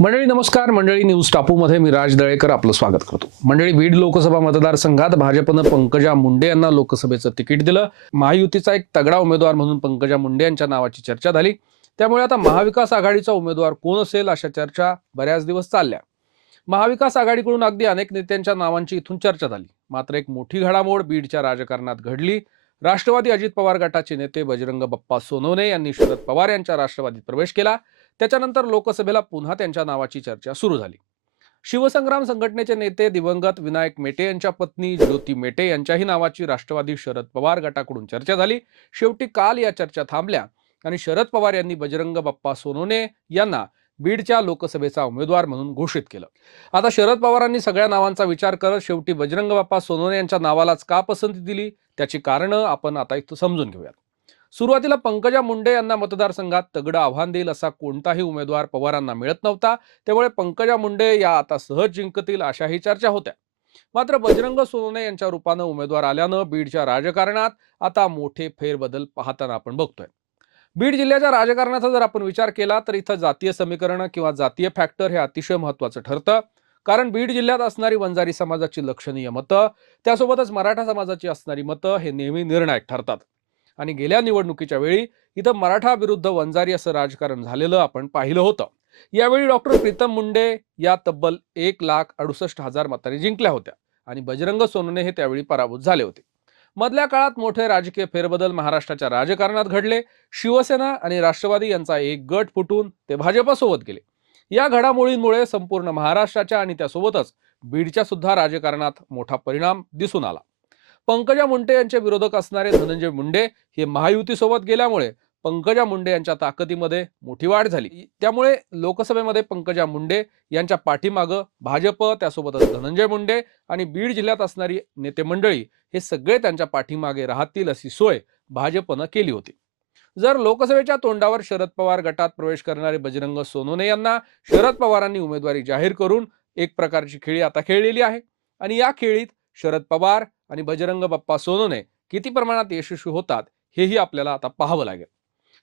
मंडळी नमस्कार. मंडळी न्यूज टापूमध्ये मी राज दळेकर आपलं स्वागत करतो. मंडळी बीड लोकसभा मतदारसंघात भाजपनं पंकजा मुंडे यांना लोकसभेचं तिकीट दिलं. महायुतीचा एक तगडा उमेदवार म्हणून पंकजा मुंडे यांच्या नावाची चर्चा झाली. त्यामुळे आता महाविकास आघाडीचा उमेदवार कोण असेल अशा चर्चा बऱ्याच दिवस चालल्या. महाविकास आघाडीकडून अगदी अनेक नेत्यांच्या नावांची इथून चर्चा झाली. मात्र एक मोठी घडामोड बीडच्या राजकारणात घडली. राष्ट्रवादी अजित पवार गटाचे नेते बजरंग बप्पा सोनवणे यांनी शरद पवार यांच्या राष्ट्रवादीत प्रवेश केला. त्याच्यानंतर लोकसभेला पुन्हा त्यांच्या नावाची चर्चा सुरू झाली. शिवसंग्राम संघटनेचे नेते दिवंगत विनायक मेटे यांच्या पत्नी ज्योती मेटे यांच्याही नावाची राष्ट्रवादी शरद पवार गटाकडून चर्चा झाली. शेवटी काल या चर्चा थांबल्या आणि शरद पवार यांनी बजरंग बाप्पा सोनोने यांना बीडच्या लोकसभेचा उमेदवार म्हणून घोषित केलं. आता शरद पवारांनी सगळ्या नावांचा विचार करत शेवटी बजरंग बाप्पा सोनोने यांच्या नावालाच का पसंती दिली? त्याची कारणं आपण आता इथं समजून घेऊयात. सुरुवातीला पंकजा मुंडे यांना मतदारसंघात तगडं आव्हान देईल असा कोणताही उमेदवार पवारांना मिळत नव्हता. त्यामुळे पंकजा मुंडे या आता सहज जिंकतील अशाही चर्चा होत्या. मात्र बजरंग सोनवणे यांच्या रूपानं उमेदवार आल्यानं बीडच्या राजकारणात आता मोठे फेरबदल पाहताना आपण बघतोय. बीड जिल्ह्याच्या राजकारणाचा जर आपण विचार केला तर इथं जातीय समीकरण किंवा जातीय फॅक्टर हे अतिशय महत्वाचं ठरतं. कारण बीड जिल्ह्यात असणारी वंजारी समाजाची लक्षणीय मतं त्यासोबतच मराठा समाजाची असणारी मतं हे नेहमी निर्णायक ठरतात. आणि गेल्या निवडणुकीच्या वेळी इथं मराठा विरुद्ध वंजारी असं राजकारण झालेलं आपण पाहिलं होतं. यावेळी डॉक्टर प्रीतम मुंडे या तब्बल एक लाख अडुसष्ट हजार मतांनी जिंकल्या होत्या आणि बजरंग सोनने हे त्यावेळी पराभूत झाले होते. मधल्या काळात मोठे राजकीय फेरबदल महाराष्ट्राच्या राजकारणात घडले. शिवसेना आणि राष्ट्रवादी यांचा एक गट फुटून ते भाजपसोबत गेले. या घडामोडींमुळे संपूर्ण महाराष्ट्राच्या आणि त्यासोबतच बीडच्या सुद्धा राजकारणात मोठा परिणाम दिसून आला. पंकजा मुंडे यांचे विरोधक असणारे धनंजय मुंडे हे महायुतीसोबत गेल्यामुळे पंकजा मुंडे यांच्या ताकदीमध्ये मोठी वाढ झाली. त्यामुळे लोकसभेमध्ये पंकजा मुंडे यांच्या पाठीमागं भाजप त्यासोबतच धनंजय मुंडे आणि बीड जिल्ह्यात असणारी नेते मंडळी हे सगळे त्यांच्या पाठीमागे राहतील अशी सोय भाजपनं केली होती. जर लोकसभेच्या तोंडावर शरद पवार गटात प्रवेश करणारे बजरंग सोनोने यांना शरद पवारांनी उमेदवारी जाहीर करून एक प्रकारची खेळी आता खेळलेली आहे. आणि या खेळीत शरद पवार आणि बजरंग बाप्पा सोनवणे किती प्रमाणात यशस्वी होतात हेही आपल्याला आता पाहावं लागेल.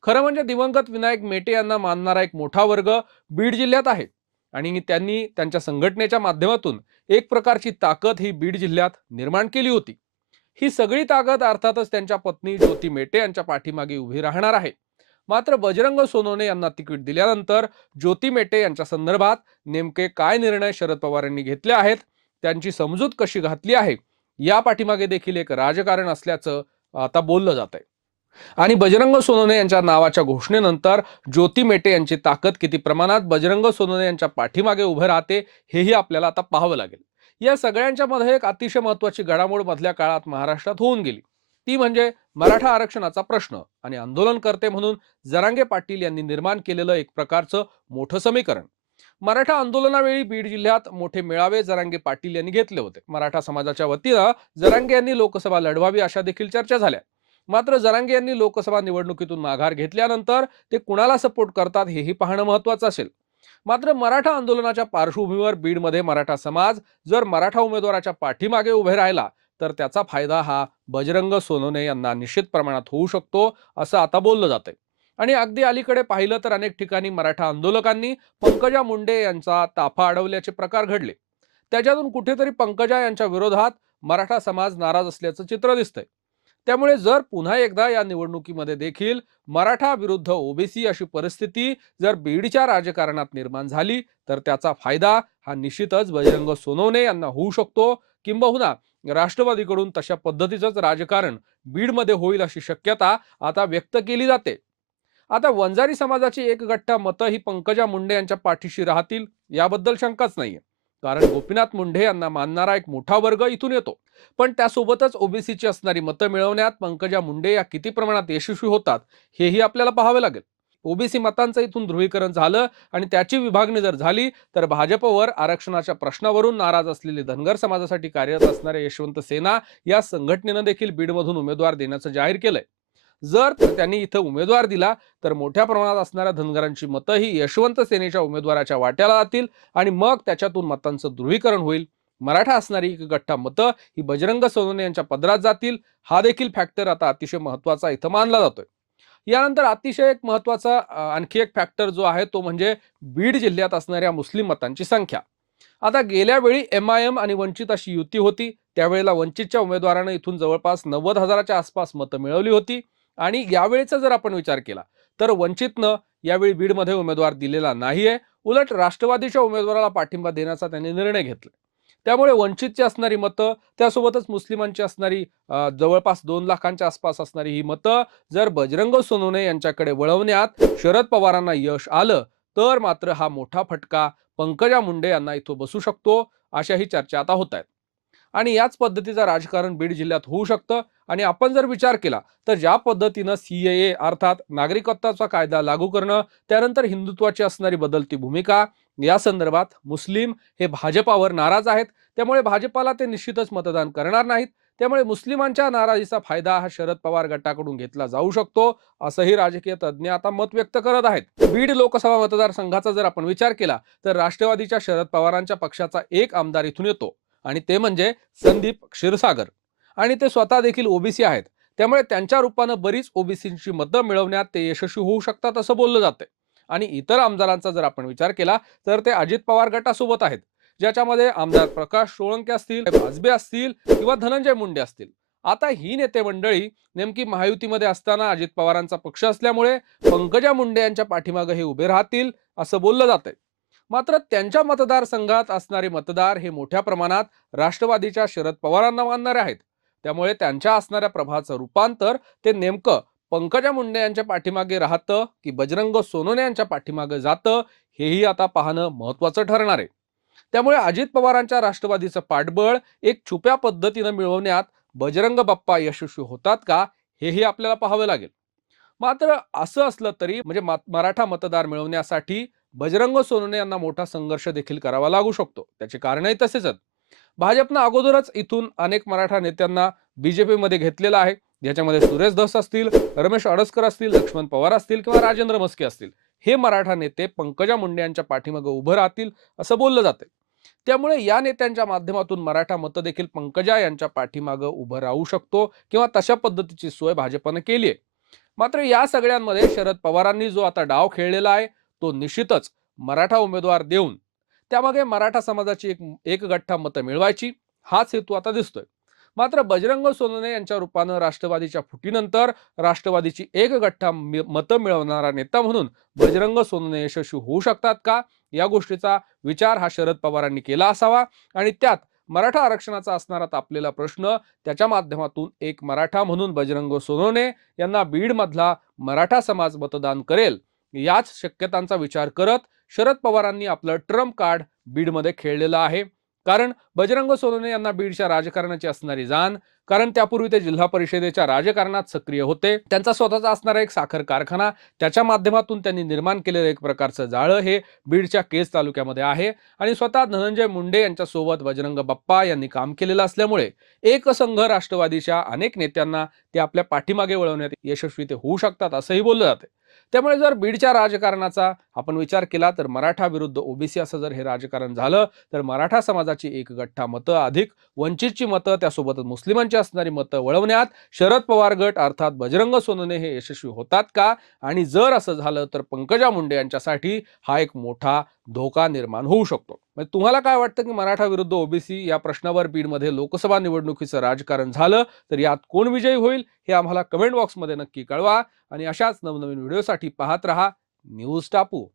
खरं म्हणजे दिवंगत विनायक मेटे यांना मानणारा एक मोठा वर्ग बीड जिल्ह्यात आहे. आणि त्यांनी त्यांच्या संघटनेच्या माध्यमातून एक प्रकारची ताकद ही बीड जिल्ह्यात निर्माण केली होती. ही सगळी ताकद अर्थातच त्यांच्या पत्नी ज्योती मेटे यांच्या पाठीमागे उभी राहणार आहे. मात्र बजरंग सोनोने यांना तिकीट दिल्यानंतर ज्योती मेटे यांच्या संदर्भात नेमके काय निर्णय शरद पवार यांनी घेतले आहेत त्यांची समजूत कशी घातली आहे या पाठीमागे देखील एक राजकारण असल्याचं आता बोललं जात आहे आणि बजरंग सोनवणे यांच्या नावाच्या घोषणेनंतर ज्योती मेटे यांची ताकद किती प्रमाणात बजरंग सोनवणे यांच्या पाठीमागे उभे राहते हेही आपल्याला आता पाहावं लागेल. या सगळ्यांच्या मध्ये एक अतिशय महत्वाची घडामोड मधल्या काळात महाराष्ट्रात होऊन गेली. ती म्हणजे मराठा आरक्षणाचा प्रश्न आणि आंदोलनकर्ते म्हणून जरांगे पाटील यांनी निर्माण केलेलं एक प्रकारचं मोठं समीकरण. मराठा आंदोलनावेळी बीड जिल्ह्यात मोठे मेळावे जरांगे पाटील यांनी घेतले होते. मराठा समाजाच्या वतीनं जरांगे यांनी लोकसभा लढवावी अशा देखील चर्चा झाल्या. मात्र जरांगे यांनी लोकसभा निवडणुकीतून माघार घेतल्यानंतर ते कुणाला सपोर्ट करतात हेही पाहणं महत्वाचं असेल. मात्र मराठा आंदोलनाच्या पार्श्वभूमीवर बीडमध्ये मराठा समाज जर मराठा उमेदवाराच्या पाठीमागे उभे राहिला तर त्याचा फायदा हा बजरंग सोनवणे यांना निश्चित प्रमाणात होऊ शकतो असं आता बोललं जातंय. आणि अगदी अलीकडे पाहिलं तर अनेक ठिकाणी मराठा आंदोलकांनी पंकजा मुंडे यांचा ताफा अडवल्याचे प्रकार घडले. त्याच्यातून कुठेतरी पंकजा यांच्या विरोधात मराठा समाज नाराज असल्याचं चित्र दिसतंय. त्यामुळे जर पुन्हा एकदा या निवडणुकीमध्ये देखील मराठा विरुद्ध ओबीसी अशी परिस्थिती जर बीडच्या राजकारणात निर्माण झाली तर त्याचा फायदा हा निश्चितच बजरंग सोनवणे यांना होऊ शकतो. किंबहुना राष्ट्रवादीकडून तशा पद्धतीचंच राजकारण बीडमध्ये होईल अशी शक्यता आता व्यक्त केली जाते. आता वंजारी समाजाची एक गट्टा मतं ही पंकजा मुंडे यांच्या पाठीशी राहतील याबद्दल शंकाच नाहीये. कारण गोपीनाथ मुंडे यांना मानणारा एक मोठा वर्ग इथून येतो. पण त्यासोबतच ओबीसीची असणारी मतं मिळवण्यात पंकजा मुंडे या किती प्रमाणात यशस्वी होतात हेही आपल्याला पाहावे लागेल. ओबीसी मतांचं इथून ध्रुवीकरण झालं आणि त्याची विभागणी जर झाली तर भाजपवर आरक्षणाच्या प्रश्नावरून नाराज असलेले धनगर समाजासाठी कार्यरत असणारे यशवंत सेना या संघटनेनं देखील बीडमधून उमेदवार देण्याचं जाहीर केलंय. जर त्यांनी इथं उमेदवार दिला तर मोठ्या प्रमाणात असणाऱ्या धनगरांची मतं ही यशवंत सेनेच्या उमेदवाराच्या वाट्याला जातील आणि मग त्याच्यातून मतांचं ध्रुवीकरण होईल. मराठा असणारी एक गठ्ठा मतं ही बजरंग सोनवणे यांच्या पदरात जातील. हा देखील फॅक्टर आता अतिशय महत्त्वाचा इथं मानला जातोय. यानंतर अतिशय एक महत्त्वाचा आणखी एक फॅक्टर जो आहे तो म्हणजे बीड जिल्ह्यात असणाऱ्या मुस्लिम मतांची संख्या. आता गेल्या वेळी एम आय एम आणि वंचित अशी युती होती. त्यावेळेला वंचितच्या उमेदवारानं इथून जवळपास नव्वद हजाराच्या आसपास मतं मिळवली होती. आणि यावेळेचा जर आपण विचार केला तर वंचितनं यावेळी बीडमध्ये उमेदवार दिलेला नाहीये. उलट राष्ट्रवादीच्या उमेदवाराला पाठिंबा देण्याचा त्यांनी निर्णय घेतला त्यामुळे वंचितची असणारी मतं त्यासोबतच मुस्लिमांची असणारी जवळपास दोन लाखांच्या आसपास असणारी ही मतं जर बजरंग सोनवणे यांच्याकडे वळवण्यात शरद पवारांना यश आलं तर मात्र हा मोठा फटका पंकजा मुंडे यांना इथं बसू शकतो अशाही चर्चा आता होत आहेत. आणि याच पद्धतीचं राजकारण बीड जिल्ह्यात होऊ शकतं आणि आपण जर विचार केला तर ज्या पद्धतीनं सीएए अर्थात नागरिकत्वाचा कायदा लागू करणं त्यानंतर हिंदुत्वाची असणारी बदलती भूमिका या संदर्भात मुस्लिम हे भाजपावर नाराज आहेत. त्यामुळे भाजपाला ते निश्चितच मतदान करणार नाहीत. त्यामुळे मुस्लिमांच्या नाराजीचा फायदा हा शरद पवार गटाकडून घेतला जाऊ शकतो असंही राजकीय तज्ज्ञ आता मत व्यक्त करत आहेत. बीड लोकसभा मतदारसंघाचा जर आपण विचार केला तर राष्ट्रवादीच्या शरद पवारांच्या पक्षाचा एक आमदार इथून येतो. आणि ते म्हणजे संदीप क्षीरसागर. आणि ते स्वतः देखील ओबीसी आहेत. त्यामुळे त्यांच्या रूपानं बरीच ओबीसींची मतं मिळवण्यात ते यशस्वी होऊ शकतात असं बोललं जाते आणि इतर आमदारांचा जर आपण विचार केला तर ते अजित पवार गटासोबत आहेत ज्याच्यामध्ये आमदार प्रकाश सोळंके असतील भाजबे असतील किंवा धनंजय मुंडे असतील. आता ही नेते मंडळी नेमकी महायुतीमध्ये असताना अजित पवारांचा पक्ष असल्यामुळे पंकजा मुंडे यांच्या पाठीमागे हे उभे राहतील असं बोललं जातंय. मात्र त्यांच्या मतदारसंघात असणारे मतदार हे मोठ्या प्रमाणात राष्ट्रवादीच्या शरद पवारांना मानणारे आहेत. त्यामुळे त्यांच्या असणाऱ्या प्रभाचं रूपांतर ते नेमकं पंकजा मुंडे यांच्या पाठीमागे राहतं की बजरंग सोनोने यांच्या पाठीमागे जातं हेही आता पाहणं महत्वाचं ठरणार आहे. त्यामुळे अजित पवारांच्या राष्ट्रवादीचं पाठबळ एक छुप्या पद्धतीनं मिळवण्यात बजरंग बाप्पा यशस्वी होतात का हेही आपल्याला पाहावं लागेल. मात्र असं असलं तरी म्हणजे मराठा मतदार मिळवण्यासाठी बजरंग सोनोने यांना मोठा संघर्ष देखील करावा लागू शकतो. त्याचे कारणही तसेच आहेत. भाजपनं अगोदरच इथून अनेक मराठा नेत्यांना बीजेपीमध्ये घेतलेलं आहे. ज्याच्यामध्ये सुरेश धस असतील रमेश अडसकर असतील लक्ष्मण पवार असतील किंवा राजेंद्र मस्के असतील. हे मराठा नेते पंकजा मुंडे यांच्या पाठीमागे उभं राहतील असं बोललं जाते त्यामुळे या नेत्यांच्या माध्यमातून मराठा मतं देखील पंकजा यांच्या पाठीमागं उभं राहू शकतो किंवा तशा पद्धतीची सोय भाजपनं केली आहे. मात्र या सगळ्यांमध्ये शरद पवारांनी जो आता डाव खेळलेला आहे तो निश्चितच मराठा उमेदवार देऊन त्यामागे मराठा समाजाची एक एक गठ्ठा मतं मिळवायची हाच हेतू आता दिसतोय. मात्र बजरंग सोनवणे यांच्या रूपानं राष्ट्रवादीच्या फुटीनंतर राष्ट्रवादीची एक गठ्ठा मि- मतं मिळवणारा नेता म्हणून बजरंग सोनवणे यशस्वी होऊ शकतात का? या गोष्टीचा विचार हा शरद पवारांनी केला असावा आणि त्यात मराठा आरक्षणाचा असणारा तापलेला प्रश्न त्याच्या माध्यमातून एक मराठा म्हणून बजरंग सोनवणे यांना बीडमधला मराठा समाज मतदान करेल याच शक्यतांचा विचार करत शरद पवारांनी आपलं ट्रम्प कार्ड बीडमध्ये खेळलेलं आहे. कारण बजरंग सोनवणे यांना बीडच्या राजकारणाची असणारी जाण कारण त्यापूर्वी ते जिल्हा परिषदेच्या राजकारणात सक्रिय होते. त्यांचा स्वतःचा असणारा एक साखर कारखाना त्याच्या माध्यमातून त्यांनी निर्माण केलेलं एक प्रकारचं जाळं हे बीडच्या केज तालुक्यामध्ये आहे. आणि स्वतः धनंजय मुंडे यांच्यासोबत बजरंग बाप्पा यांनी काम केलेलं असल्यामुळे एकसंघ राष्ट्रवादीच्या अनेक नेत्यांना ते आपल्या पाठीमागे वळवण्यात यशस्वी ते होऊ शकतात असंही बोललं जाते त्यामुळे जर बीडच्या राजकारणाचा आपण विचार केला तर मराठा विरुद्ध ओबीसी असं जर हे राजकारण झालं तर मराठा समाजाची एक गठ्ठा मतं अधिक वंचितची मतं त्यासोबत मुस्लिमांची असणारी मतं वळवण्यात शरद पवार गट अर्थात बजरंग सोनवणे हे यशस्वी होतात का? आणि जर असं झालं तर पंकजा मुंडे यांच्यासाठी हा एक मोठा धोका निर्माण होऊ शकतो. म्हणजे तुम्हाला काय वाटतं की मराठा विरुद्ध ओबीसी या प्रश्नावर बीडमध्ये लोकसभा निवडणुकीचं राजकारण झालं तर यात कोण विजयी होईल? हे आम्हाला कमेंट बॉक्समध्ये नक्की कळवा आणि अशाच नवनवीन व्हिडिओसाठी पाहत रहा न्यूज टापू.